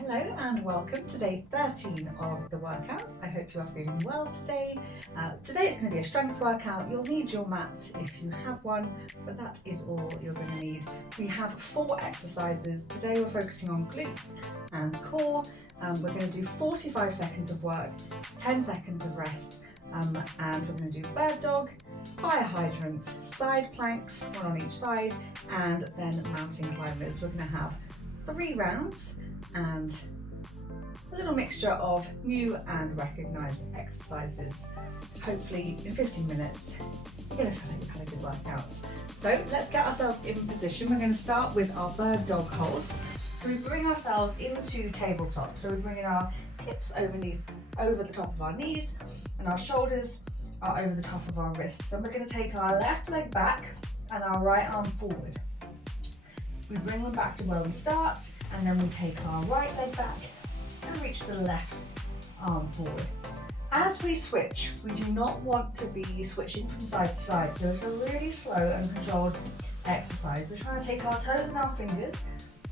Hello and welcome to day 13 of the workouts. I hope you are feeling well today. Today it's going to be a strength workout. You'll need your mat if you have one, but that is all you're going to need. We have 4 exercises. Today we're focusing on glutes and core. We're going to do 45 seconds of work, 10 seconds of rest, and we're going to do bird dog, fire hydrant, side planks, one on each side, and then mountain climbers. We're going to have 3 rounds and a little mixture of new and recognised exercises. Hopefully in 15 minutes you're going to feel like you've had a good workout. So let's get ourselves in position. We're going to start with our bird dog hold. So we bring ourselves into tabletop. So we're bringing our hips over the top of our knees, and our shoulders are over the top of our wrists. And we're going to take our left leg back and our right arm forward. We bring them back to where we start, and then we take our right leg back and reach the left arm forward. As we switch, we do not want to be switching from side to side, so it's a really slow and controlled exercise. We're trying to take our toes and our fingers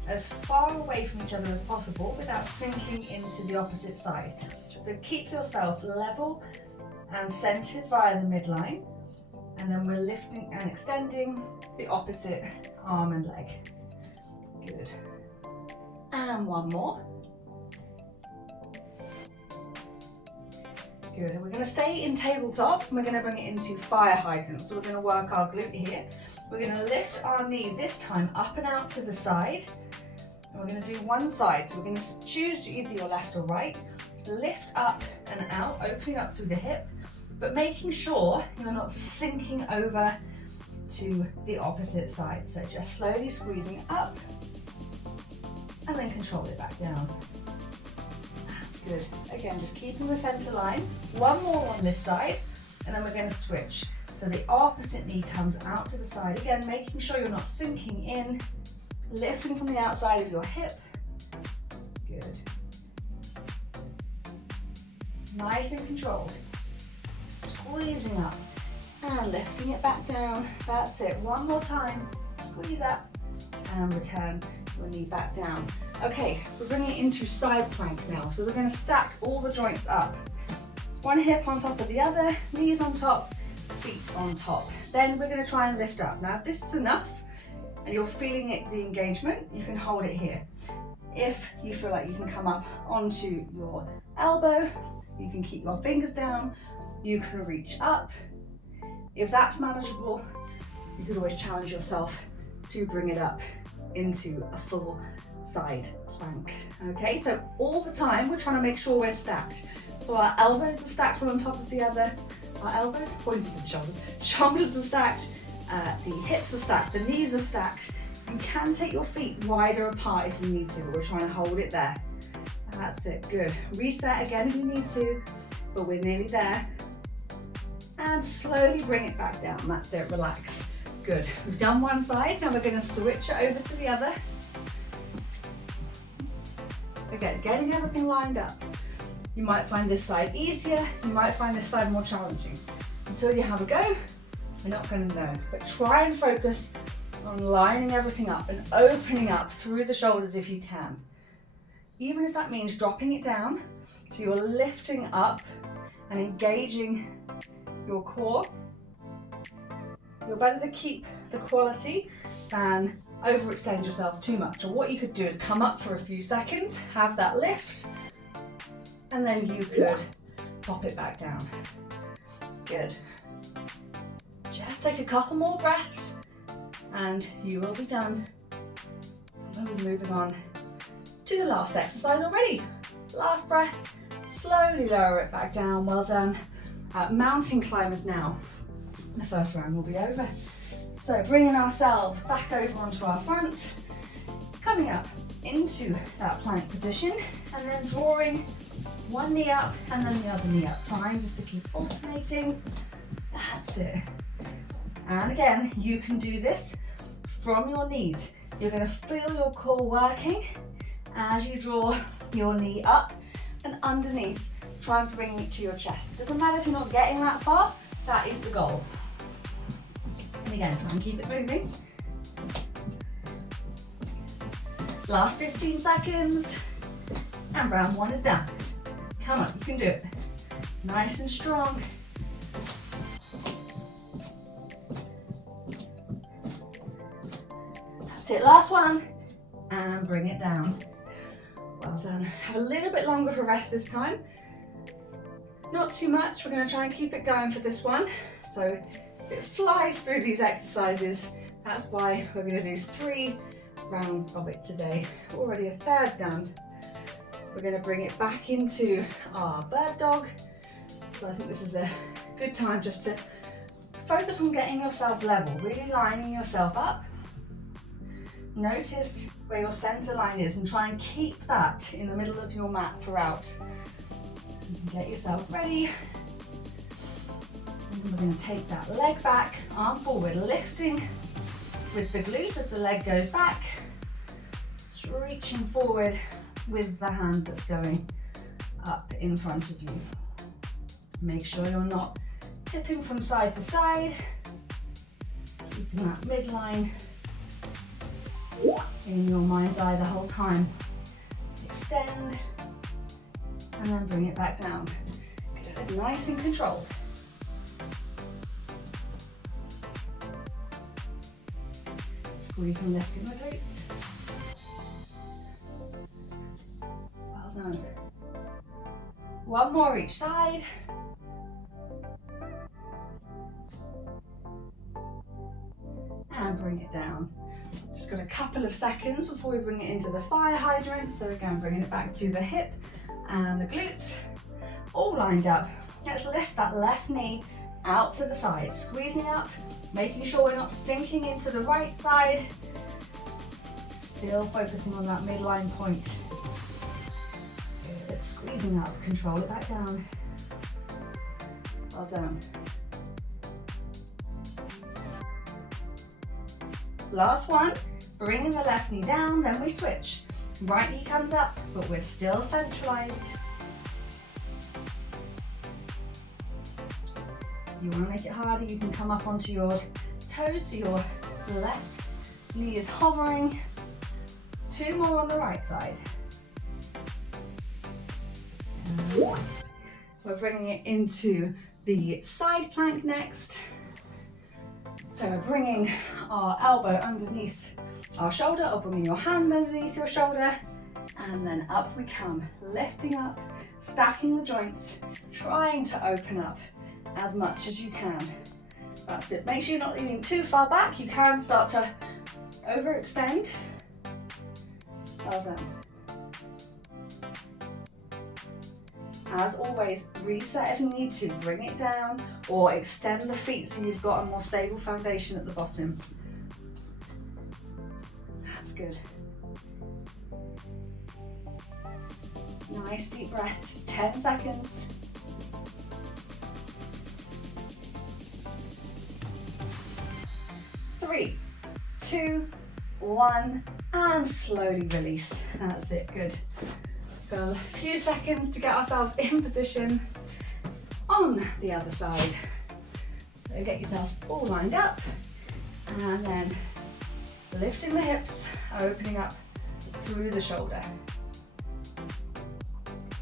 as far away from each other as possible without sinking into the opposite side. So keep yourself level and centered via the midline, and then we're lifting and extending the opposite arm and leg. Good. And one more. Good. And we're going to stay in tabletop, and we're going to bring it into fire hydrant. So we're going to work our glute here. We're going to lift our knee this time up and out to the side. And we're going to do one side. So we're going to choose either your left or right. Lift up and out, opening up through the hip, but making sure you're not sinking over to the opposite side. So just slowly squeezing up and then control it back down. That's good. Again, just keeping the center line. One more on this side, and then we're going to switch. So the opposite knee comes out to the side. Again, making sure you're not sinking in, lifting from the outside of your hip. Good. Nice and controlled. Squeezing up and lifting it back down. That's it. One more time. Squeeze up and return your knee back down. Okay, we're bringing it into side plank now. So we're going to stack all the joints up. One hip on top of the other, knees on top, feet on top. Then we're going to try and lift up. Now if this is enough and you're feeling it, the engagement, you can hold it here. If you feel like you can come up onto your elbow, you can keep your fingers down, you can reach up. If that's manageable, you could always challenge yourself to bring it up into a full side plank. Okay, so all the time we're trying to make sure we're stacked. So our elbows are stacked one on top of the other. Our elbows are pointed to the shoulders. Shoulders are stacked. The hips are stacked. The knees are stacked. You can take your feet wider apart if you need to, but we're trying to hold it there. That's it. Good. Reset again if you need to, but we're nearly there. And slowly bring it back down. That's it. Relax. Good. We've done one side. Now we're going to switch it over to the other. Again, getting everything lined up. You might find this side easier. You might find this side more challenging. Until you have a go, we're not going to know. But try and focus on lining everything up and opening up through the shoulders if you can. Even if that means dropping it down, so you're lifting up and engaging your core. You're better to keep the quality than overextend yourself too much. And what you could do is come up for a few seconds, have that lift, and then you could pop it back down. Good. Just take a couple more breaths and you will be done. And we'll be moving on to the last exercise already. Last breath, slowly lower it back down. Well done. Mountain climbers now. The first round will be over. So bringing ourselves back over onto our front, coming up into that plank position, and then drawing one knee up and then the other knee up. Trying just to keep alternating. That's it. And again, you can do this from your knees. You're going to feel your core working as you draw your knee up and underneath. Try and bring it to your chest. It doesn't matter if you're not getting that far, that is the goal. And again, try and keep it moving. Last 15 seconds. And round one is done. Come on, you can do it. Nice and strong. That's it, last one. And bring it down. Well done. Have a little bit longer for rest this time. Not too much, we're going to try and keep it going for this one. So it flies through these exercises. That's why we're going to do 3 rounds of it today. Already a third done. We're going to bring it back into our bird dog. So I think this is a good time just to focus on getting yourself level, really lining yourself up. Notice where your center line is and try and keep that in the middle of your mat throughout. You can get yourself ready. And we're going to take that leg back, arm forward, lifting with the glute as the leg goes back. Reaching forward with the hand that's going up in front of you. Make sure you're not tipping from side to side. Keeping that midline in your mind's eye the whole time. Extend and then bring it back down. Good, nice and controlled. Squeeze and lift in the glutes. Well done. One more each side. And bring it down. Just got a couple of seconds before we bring it into the fire hydrant. So again, bringing it back to the hip and the glutes, all lined up. Let's lift that left knee out to the side, squeezing up, making sure we're not sinking into the right side. Still focusing on that midline point. Good, squeezing up, control it back down. Well done. Last one, bringing the left knee down, then we switch. Right knee comes up, but we're still centralized. You want to make it harder, you can come up onto your toes, so your left knee is hovering. 2 more on the right side. And we're bringing it into the side plank next. So we're bringing our elbow underneath our shoulder, or bringing your hand underneath your shoulder, and then up we come, lifting up, stacking the joints, trying to open up as much as you can. That's it. Make sure you're not leaning too far back. You can start to overextend. Well done. As always, reset if you need to, bring it down or extend the feet so you've got a more stable foundation at the bottom. That's good. Nice deep breaths, 10 seconds. Three, 2, 1, and slowly release. That's it, good. Got a few seconds to get ourselves in position on the other side. So get yourself all lined up, and then lifting the hips, opening up through the shoulder.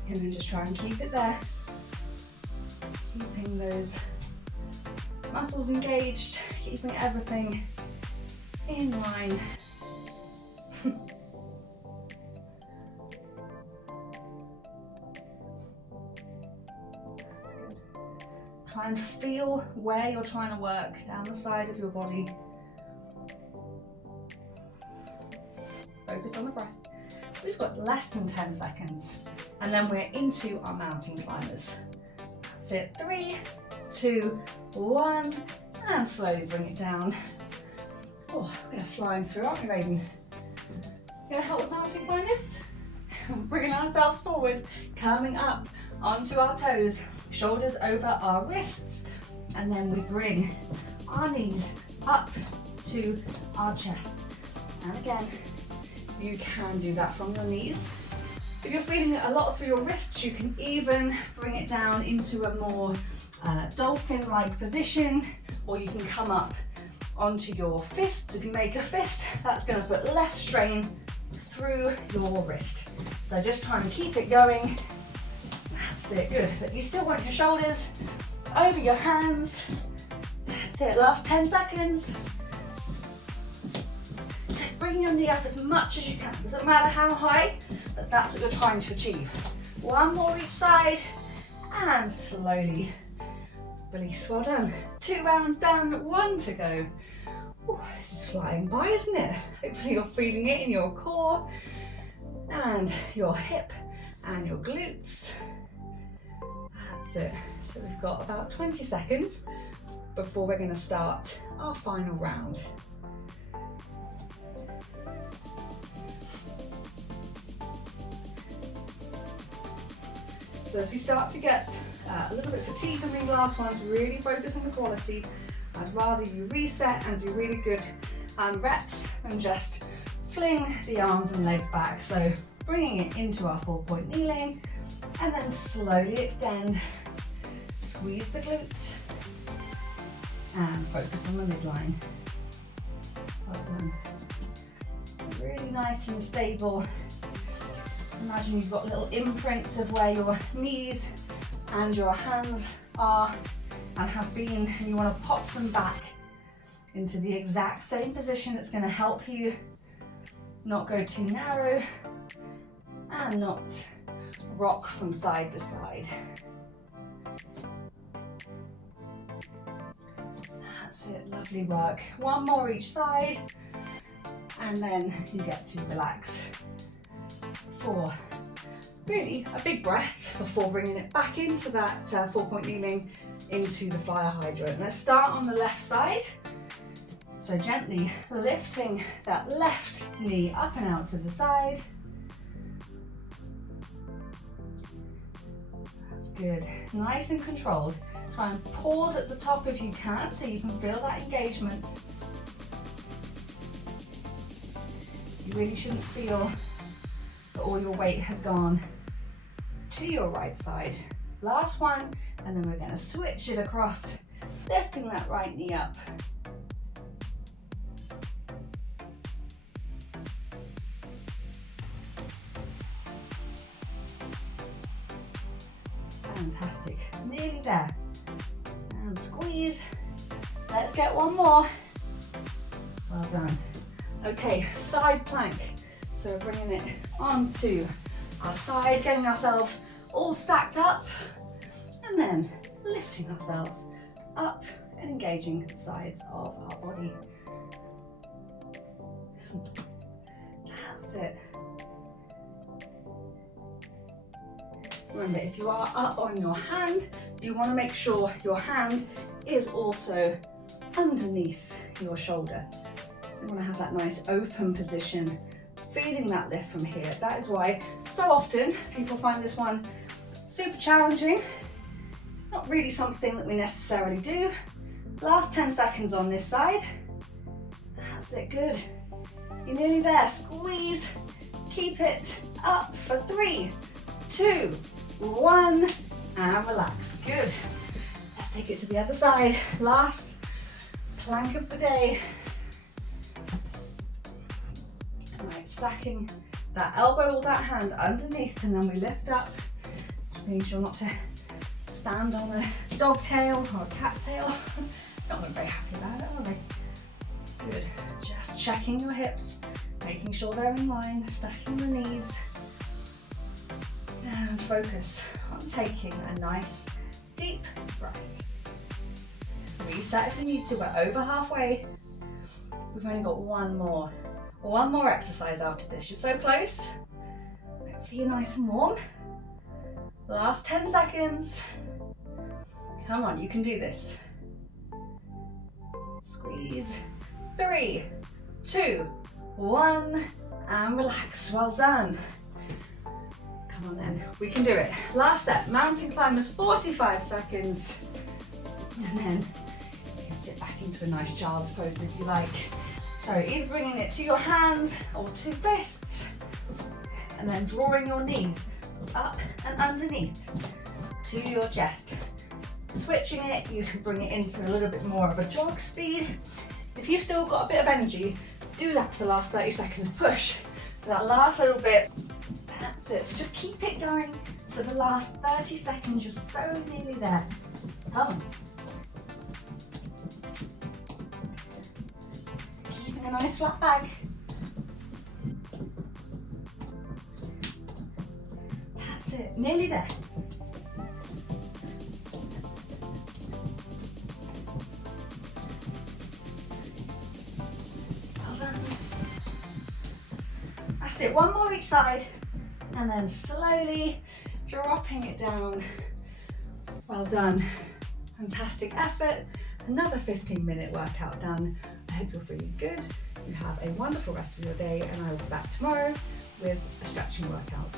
And then just try and keep it there. Keeping those muscles engaged, keeping everything in line. That's good. Try and feel where you're trying to work down the side of your body. Focus on the breath. We've got less than 10 seconds, and then we're into our mountain climbers. That's it. 3, 2, 1, and slowly bring it down. Oh, we are flying through, aren't we, Raven? Gonna help with mountain climbers? Bringing ourselves forward, coming up onto our toes, shoulders over our wrists, and then we bring our knees up to our chest. And again, you can do that from your knees. If you're feeling it a lot through your wrists, you can even bring it down into a more dolphin-like position, or you can come up onto your fists. If you make a fist, that's going to put less strain through your wrist. So just try and keep it going. That's it, good. But you still want your shoulders over your hands. That's it, last 10 seconds. Just bring your knee up as much as you can. Doesn't matter how high, but that's what you're trying to achieve. One more each side, and slowly release. Well done. 2 rounds done, 1 to go. Ooh, this is flying by, isn't it? Hopefully you're feeling it in your core and your hip and your glutes. That's it. So we've got about 20 seconds before we're going to start our final round. So as we start to get a little bit fatigued on these last ones, really focus on the quality. I'd rather you reset and do really good reps than just fling the arms and legs back. So bringing it into our 4-point kneeling and then slowly extend, squeeze the glutes and focus on the midline. Well done. Really nice and stable. Imagine you've got little imprints of where your knees and your hands are and have been, and you want to pop them back into the exact same position. That's going to help you not go too narrow and not rock from side to side. That's it, lovely work. One more each side, and then you get to relax for really a big breath before bringing it back into that 4-point kneeling into the fire hydrant. Let's start on the left side. So gently lifting that left knee up and out to the side. That's good. Nice and controlled. Try and pause at the top if you can so you can feel that engagement. You really shouldn't feel that all your weight has gone to your right side. Last one, and then we're going to switch it across, lifting that right knee up. Fantastic, nearly there. And squeeze. Let's get one more. Well done. Okay, side plank. So we're bringing it onto our side, getting ourselves all stacked up, and then lifting ourselves up and engaging the sides of our body. That's it. Remember, if you are up on your hand, you want to make sure your hand is also underneath your shoulder. You want to have that nice open position, feeling that lift from here. That is why so often people find this one super challenging. It's not really something that we necessarily do. Last 10 seconds on this side. That's it, good. You're nearly there. Squeeze, keep it up for 3, 2, 1, and relax. Good. Let's take it to the other side. Last plank of the day. Right, stacking that elbow or that hand underneath, and then we lift up. Making sure not to stand on a dog tail or a cat tail. Not very happy about it, are they? Good. Just checking your hips, making sure they're in line, stacking the knees. And focus on taking a nice deep breath. Reset if you need to, we're over halfway. We've only got one more exercise after this. You're so close. Hopefully you're nice and warm. Last 10 seconds. Come on, you can do this. Squeeze. 3, 2, 1, and relax. Well done. Come on then, we can do it. Last set, mountain climbers, 45 seconds. And then you can sit back into a nice child's pose if you like. So either bringing it to your hands or to fists, and then drawing your knees up and underneath to your chest. Switching it, you can bring it into a little bit more of a jog speed. If you've still got a bit of energy, do that for the last 30 seconds. Push, That last little bit, that's it. So just keep it going for the last 30 seconds. You're so nearly there. Come on. Keeping a nice flat back. That's it, nearly there. Well done. That's it, one more each side, and then slowly dropping it down. Well done. Fantastic effort. Another 15-minute workout done. I hope you're feeling good. You have a wonderful rest of your day, and I will be back tomorrow with a stretching workout.